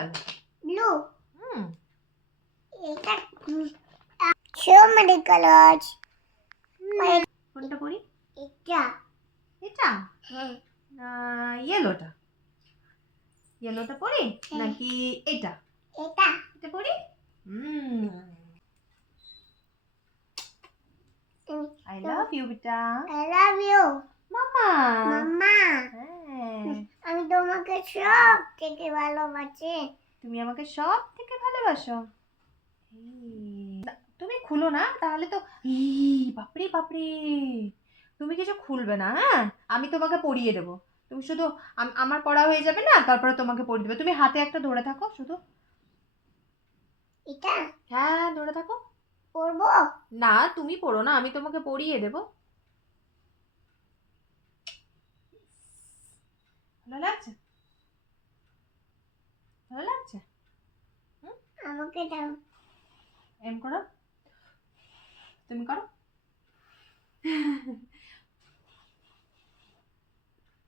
Colour? Blue. হুম, এটা so many colors. কোনটা পড়ি? এটা এটা হ্যাঁ ইয়েলোটা? ইয়েলোটা পড়ি নাকি এটা? এটা এটা পড়ি। হুম, আই লাভ ইউ বেটা। I love you মামা। মাম্মা। হ্যাঁ, আমি তোমাকে সব থেকে ভালোবাসি। তুমি আমাকে সব থেকে ভালোবাসো। তুমি খুলো না, তাহলে তো বাপরে বাপরে, তুমি কিছু খুলবে না, হ্যাঁ? আমি তোমাকে পরিয়ে দেবো। তুমি শুধু আমার পড়া হয়ে যাবে না, তারপরে তোমাকে পরিয়ে দেবে। তুমি হাতে একটা ধরে থাকো শুধু। এটা হ্যাঁ, ধরে থাকো। পরবো? না, তুমি পড়ো না, আমি তোমাকে পরিয়ে দেবো। ভালো লাগছে? ভালো লাগছে? আমাকে দাও। এম করো, তুমি করো।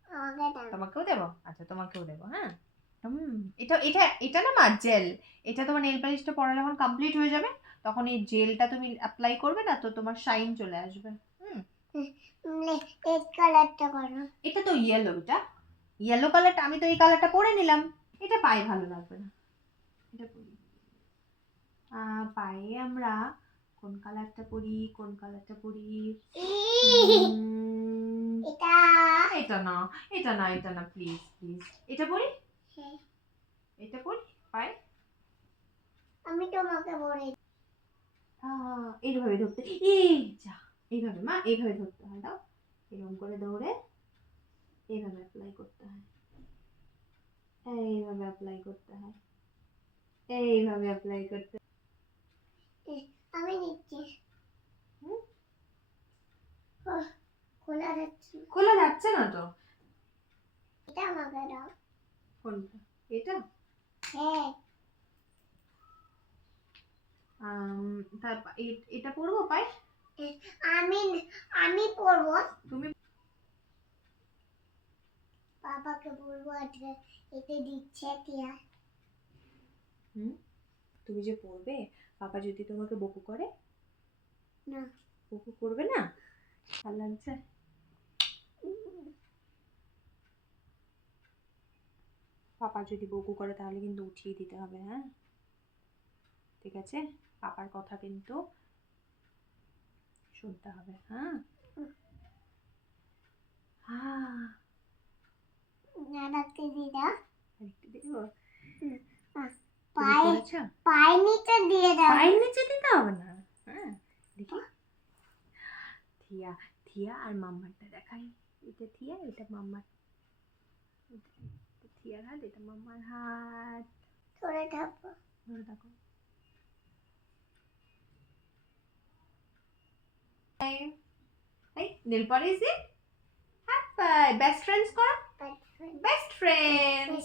আমাকে দাও। তোমাকেও দেবো? আচ্ছা, তোমাকেও দেবো, হ্যাঁ। এটা এটা এটা না মা, জেল। এটা তোমার নেল পালিশটা পড়া যখন কমপ্লিট হয়ে যাবে, তখন এই জেলটা তুমি অ্যাপ্লাই করবে না, তো তোমার শাইন চলে আসবে। রেড কালারটা করো। এটা তো ইয়েলো, এটা ইয়েলো কালারটা, আমি তো এই কালারটা পরে নিলাম। এটা পায়ে ভালো লাগবে না, এটা পরি। পায়ে আমরা কোন কালারটা পরি, কোন কালারটা পরি? এটা এটা না, এটা না, এটা না, প্লিজ প্লিজ। এটা পরি, এটা পরি পায়ে। আমি তোমাকে বলি। এইভাবে ধরতে, এই যা, এইভাবে মা, এইভাবে ধরতে হয়। দাও, এরকম করে ধরে এইভাবে অ্যাপ্লাই করতে হয়, এইভাবে অ্যাপ্লাই করতে হয়, এইভাবে অ্যাপ্লাই করতে। আমি নিচ্ছি। হুম? খোলা যাচ্ছে না। খোলা যাচ্ছে না তো। এটা আমাকে দাও। কোনটা? এটা? হ্যাঁ এটা পরবো পায়ে? আমি আমি পরবো। তুমি বাবাকে বলবো আজকে এতে দিচ্ছে টিয়া। তুমি যে পড়বে, পাপা যদি তোমাকে বকু করে? না বকু করবে না? ভালো লাগছে? পাপা যদি বকু করে তাহলে কিন্তু উঠিয়ে দিতে হবে, হ্যাঁ? ঠিক আছে, পাপার কথা কিন্তু শুনতে হবে, হ্যাঁ? নানাকে দিদা আরেকটু দেবো? পায়ে পায়ের নিচে দিয়ে দাও। পায়ের নিচে দিতে হবে না, হ্যাঁ? দেখি, থিয়া, থিয়া আর মাম্মারটা দেখাই। এটা থিয়া, এটা মাম্মার। থিয়ার হাত, এটা মাম্মার হাত। ধরে থাকো। ধরে থাকো। এই নেল পলিশ দিয়ে হাত পায়ে বেস্ট ফ্রেন্ডস করো। Best friends.